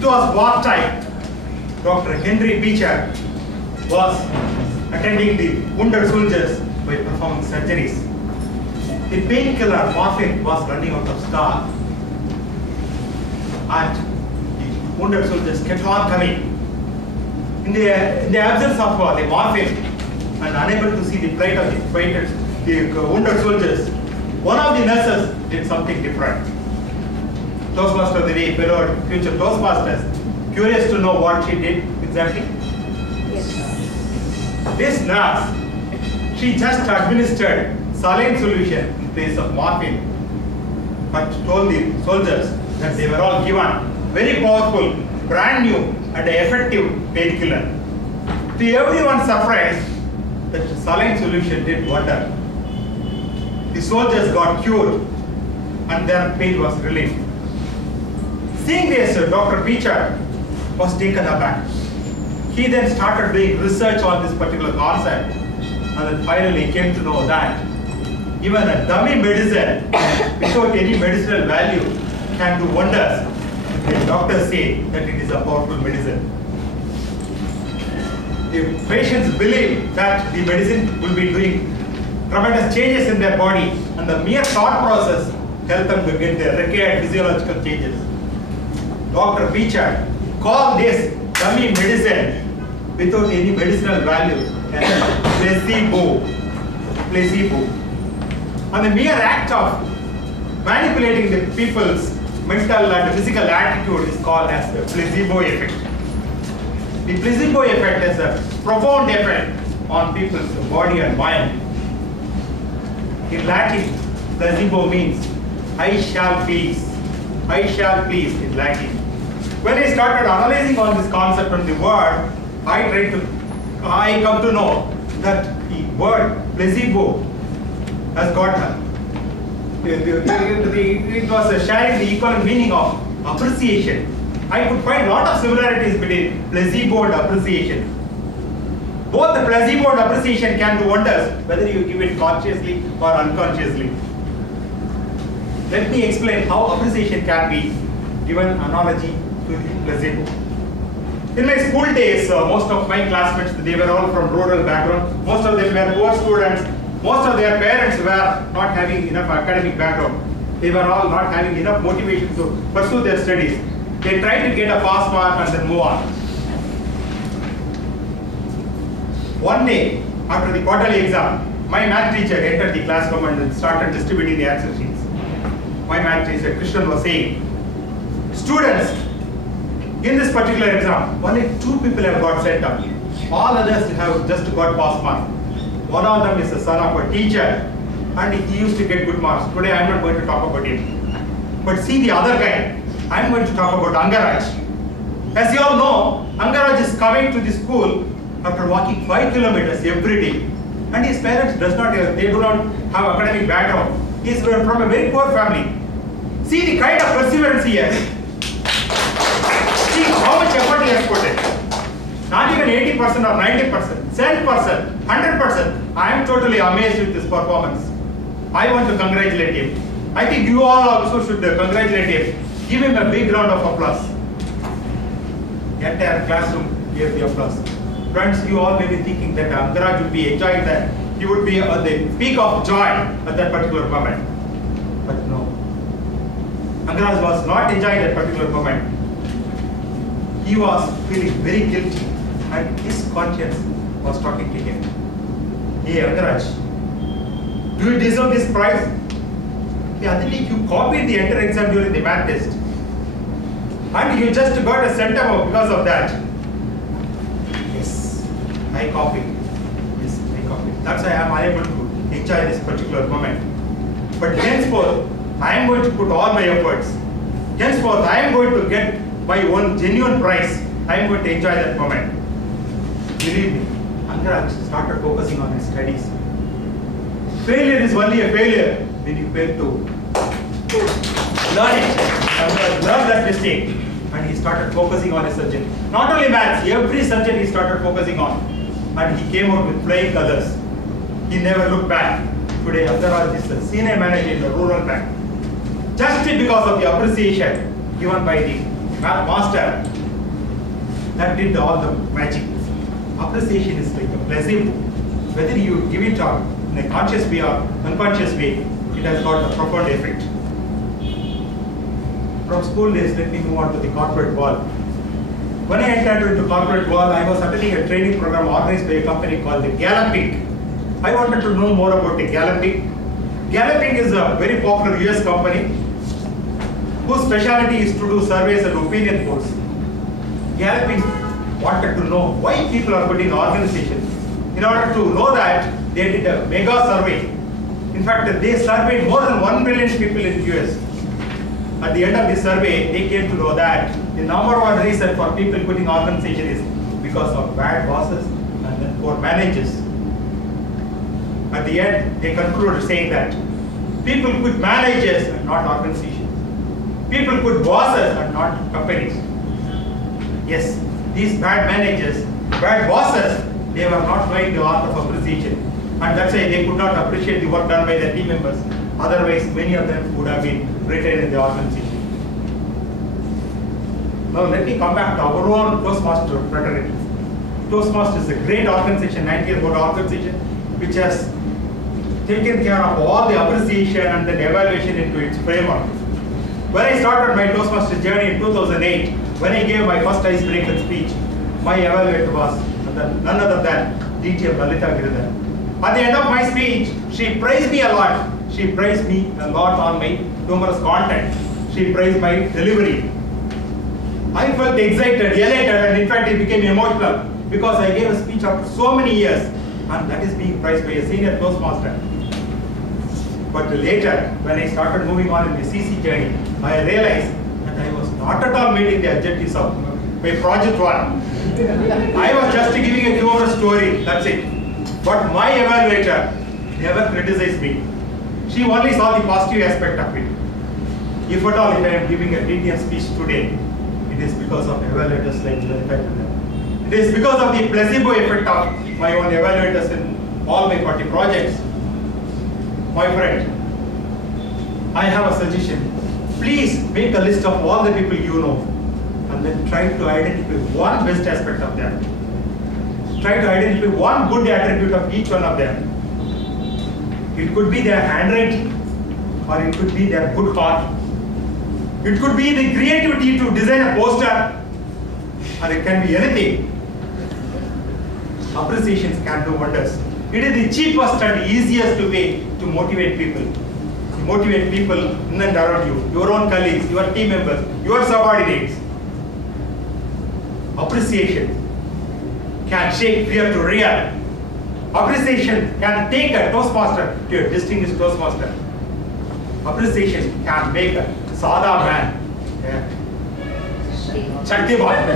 It was wartime. Dr. Henry Beecher was attending the wounded soldiers by performing surgeries. The painkiller morphine was running out of stock, and the wounded soldiers kept on coming. In the absence of the morphine and unable to see the plight of the wounded soldiers, one of the nurses did something different. Toastmaster Devi, fellow future Toastmasters, curious to know what she did exactly? Yes. This nurse, she just administered saline solution in place of morphine, but told the soldiers that they were all given very powerful, brand new and effective painkiller. To everyone's surprise, that saline solution did wonder. The soldiers got cured and their pain was relieved. Seeing this, Dr. Beecher was taken aback. He then started doing research on this particular concept, and then finally came to know that even a dummy medicine without any medicinal value can do wonders. The doctors say that it is a powerful medicine. The patients believe that the medicine will be doing tremendous changes in their body, and the mere thought process helps them to get the required physiological changes. Dr. Beecher called this dummy medicine without any medicinal value as placebo. Placebo. And the mere act of manipulating the people's mental and physical attitude is called as the placebo effect. The placebo effect has a profound effect on people's body and mind. In Latin, placebo means I shall please. I shall please in Latin. When I started analyzing on this concept and the word, I come to know that the word placebo has got it was sharing the equal meaning of appreciation. I could find a lot of similarities between placebo and appreciation. Both the placebo and appreciation can do wonders, whether you give it consciously or unconsciously. Let me explain how appreciation can be given analogy to the placebo. In my school days, most of my classmates, they were all from rural background. Most of them were poor students. Most of their parents were not having enough academic background. They were all not having enough motivation to pursue their studies. They tried to get a pass mark and then move on. One day, after the quarterly exam, my math teacher entered the classroom and started distributing the answer sheets. My math teacher, Krishnan, was saying, students, in this particular exam, only 2 people have got sent up. All others have just got pass mark. One of them is the son of a teacher, and he used to get good marks. Today I am not going to talk about him. But see the other guy, I am going to talk about Angaraj. As you all know, Angaraj is coming to the school after walking 5 kilometers every day. And his parents do not have academic background. He is from a very poor family. See the kind of perseverance he has. See how much effort he has put in. Not even 80% or 90%, 7%, 100%. I am totally amazed with this performance. I want to congratulate him. I think you all also should congratulate him. Give him a big round of applause. The entire classroom gave the applause. Friends, you all may be thinking that Angaraj would be enjoying that. He would be at the peak of joy at that particular moment. But no. Angaraj was not enjoying that particular moment. He was feeling very guilty, and his conscience was talking to him. Hey Angaraj, do you deserve this prize? Yeah, you copied the entire exam during the math test. And you just got a centum because of that. Yes, I copied. Yes, I copied. That's why I am unable to enjoy this particular moment. But henceforth, I am going to put all my efforts. Henceforth, I am going to get my own genuine prize. I am going to enjoy that moment. Believe me, Angaraj started focusing on his studies. Failure is only a failure when you fail to learn it. Angaraj learned that mistake, and he started focusing on his subject. Not only maths, every subject he started focusing on. And he came out with flying colors. He never looked back. Today, Angaraj is a senior manager in the rural bank. Just because of the appreciation given by the master that did all the magic. Appreciation is like a placebo. Whether you give it out in a conscious way or unconscious way, it has got a profound effect. From school days, let me move on to the corporate world. When I entered into corporate world, I was attending a training program organized by a company called the Gallup-Inc. I wanted to know more about the Gallup-Inc. Gallup-Inc is a very popular US company whose specialty is to do surveys and opinion polls. Gallup-Inc wanted to know why people are good in organizations. In order to know that, they did a mega survey. In fact, they surveyed more than 1 million people in the US. At the end of the survey, they came to know that the number one reason for people quitting organization is because of bad bosses and then poor managers. At the end, they concluded saying that people quit managers and not organizations. People quit bosses and not companies. Yes, these bad managers, bad bosses, they were not knowing the art of appreciation. And that's why they could not appreciate the work done by their team members. Otherwise, many of them would have been retained in the organization. Now let me come back to our own Toastmaster fraternity. Toastmasters is a great organization, 90-year-old organization, which has taken care of all the appreciation and then evaluation into its framework. When I started my Toastmaster journey in 2008, when I gave my first icebreaker speech, my evaluator was none other than DTM Lalita Giridhar. At the end of my speech, she praised me a lot. She praised me a lot on my humorous content. She praised my delivery. I felt excited, elated, and in fact it became emotional because I gave a speech after so many years, and that is being praised by a senior Toastmaster. But later, when I started moving on in the CC journey, I realized that I was not at all meeting the objectives of my project one. I was just giving a humorous story, that's it. But my evaluator never criticized me. She only saw the positive aspect of it. If at all, if I am giving a DTM speech today, it is because of evaluators like Lalita. It is because of the placebo effect of my own evaluators in all my 40 projects. My friend, I have a suggestion. Please make a list of all the people you know and then try to identify one best aspect of them. Try to identify one good attribute of each one of them. It could be their handwriting, or it could be their good heart. It could be the creativity to design a poster, or it can be anything. Appreciations can do wonders. It is the cheapest and easiest way to motivate people. To motivate people in and around you, your own colleagues, your team members, your subordinates. Appreciation can shake fear to real. Appreciation can take a Toastmaster to a distinguished Toastmaster. Appreciation can make a Sada man. Yeah. Shaktiman.